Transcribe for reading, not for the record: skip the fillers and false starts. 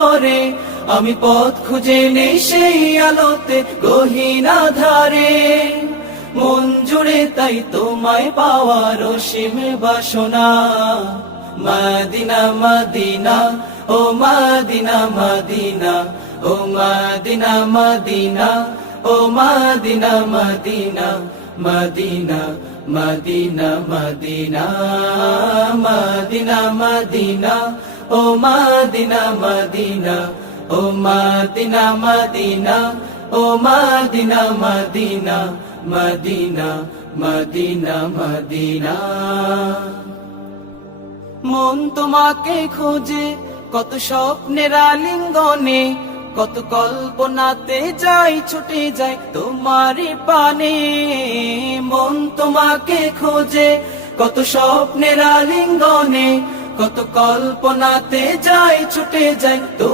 রে আমি পথ খুঁজে নেই সেই আলোতে গহীন আধারে, মন জুড়ে তাই তোমায় পাওয়ার অসীম বাসনা। মদিনা মদিনা ও মদিনা মদিনা, ও মদিনা মদিনা, ও Medina Medina, Medina Medina Medina, Medina Medina, ও মদিনা মদিনা, ও মদিনা মদিনা, ও Medina Medina, Medina Medina Medina. মন তোমাকে খোঁজে কত স্বপ্নের আলিঙ্গনে, কত কল্পনাতে যাই ছুটে যায় তোমারই পানে। মন তোমাকে খোঁজে কত স্বপ্নের আলিঙ্গনে, কত কল্পনাতে যাই ছুটে যায় তো